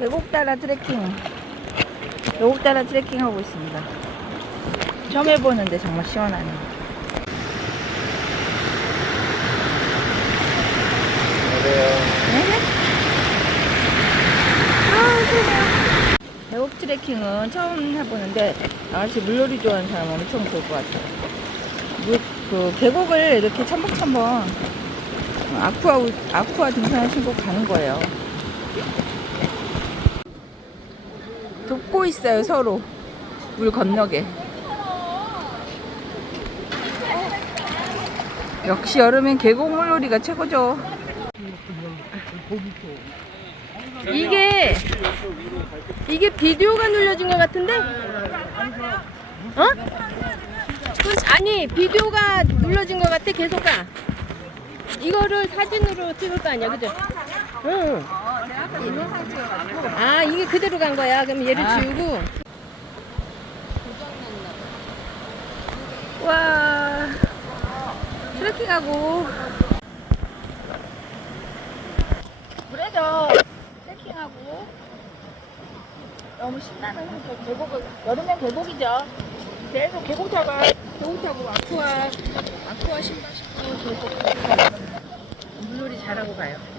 계곡 따라 트레킹. 계곡 따라 트레킹 하고 있습니다. 처음 해보는데 정말 시원하네요. 네? 아. 계곡 트레킹은 처음 해보는데 아저씨 물놀이 좋아하는 사람 엄청 좋을 것 같아요. 물, 그 계곡을 이렇게 첨벙첨벙 아쿠아 우- 아쿠아 등산을 신고 가는 거예요. 돕고 있어요 서로 물 건너게. 역시 여름엔 계곡 물놀이가 최고죠. 이게 이게 비디오가 눌려진 것 같은데? 어? 아니 비디오가 눌러진 것 같아 계속 가. 이거를 사진으로 찍을 거 아니야, 그죠? 응. 아 이게 그대로 간 거야. 그럼 얘를 아. 지우고. 와 트레킹하고 그래죠 트레킹하고 너무 신나는 그 계곡을 여름엔 계곡이죠 계속 계곡 타고 계곡 타고 아쿠아 아쿠아 신발 신고 계곡 물놀이 잘하고 가요